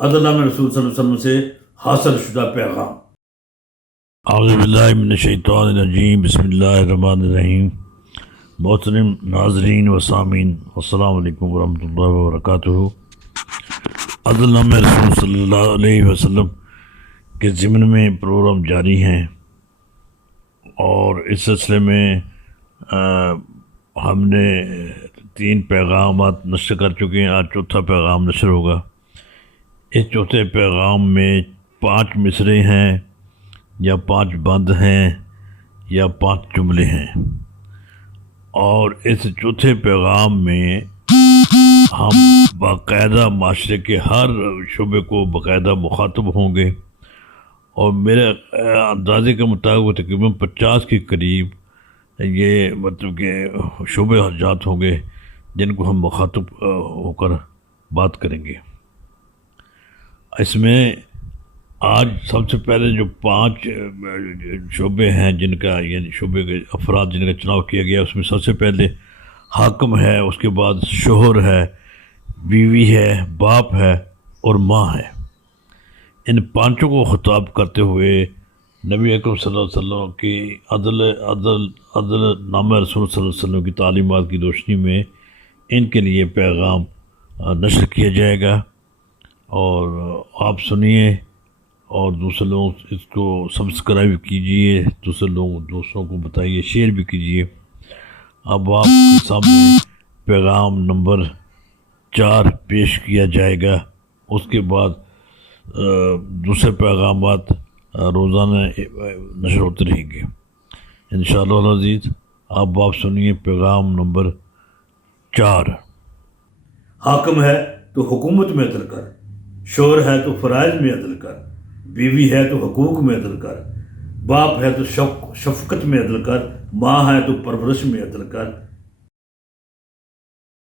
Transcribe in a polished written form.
عدل میں رسول صلی اللہ علیہ وسلم سے حاصل شدہ پیغام۔ اعوذ باللہ من الشیطان الرجیم، بسم اللہ الرحمن الرحیم۔ محترم ناظرین و سامعین، السلام علیکم ورحمۃ اللہ وبرکاتہ۔ عدل میں رسول صلی اللہ علیہ وسلم کے ضمن میں پروگرام جاری ہیں، اور اس سلسلے میں ہم نے 3 پیغامات نشر کر چکے ہیں۔ آج چوتھا پیغام نشر ہوگا۔ اس چوتھے پیغام میں 5 مصرے ہیں، یا 5 بند ہیں، یا 5 جملے ہیں، اور اس چوتھے پیغام میں ہم باقاعدہ معاشرے کے ہر شعبے کو باقاعدہ مخاطب ہوں گے، اور میرے اندازے کے مطابق تقریباً 50 کے قریب یہ مطلب کہ شعبے جات ہوں گے جن کو ہم مخاطب ہو کر بات کریں گے۔ اس میں آج سب سے پہلے جو 5 شعبے ہیں جن کا، یعنی شعبے کے افراد جن کا چناؤ کیا گیا، اس میں سب سے پہلے حاکم ہے، اس کے بعد شوہر ہے، بیوی ہے، باپ ہے اور ماں ہے۔ ان 5 کو خطاب کرتے ہوئے نبی اکرم صلی اللہ علیہ وسلم کی عدل نامہ رسول صلی اللہ علیہ وسلم کی تعلیمات کی روشنی میں ان کے لیے پیغام نشر کیا جائے گا، اور آپ سنیے اور دوسرے لوگ اس کو سبسکرائب کیجئے، دوسروں کو بتائیے، شیئر بھی کیجئے۔ اب آپ کے سامنے پیغام نمبر 4 پیش کیا جائے گا۔ اس کے بعد دوسرے پیغامات روزانہ نشر ہوتے رہیں گے انشاءاللہ العزیز۔ اب آپ سنیے پیغام نمبر 4۔ حاکم ہے تو حکومت میں عدل کر، شوہر ہے تو فرائض میں عدل کر، بیوی ہے تو حقوق میں عدل کر، باپ ہے تو شفقت میں عدل کر، ماں ہے تو پرورش میں عدل کر،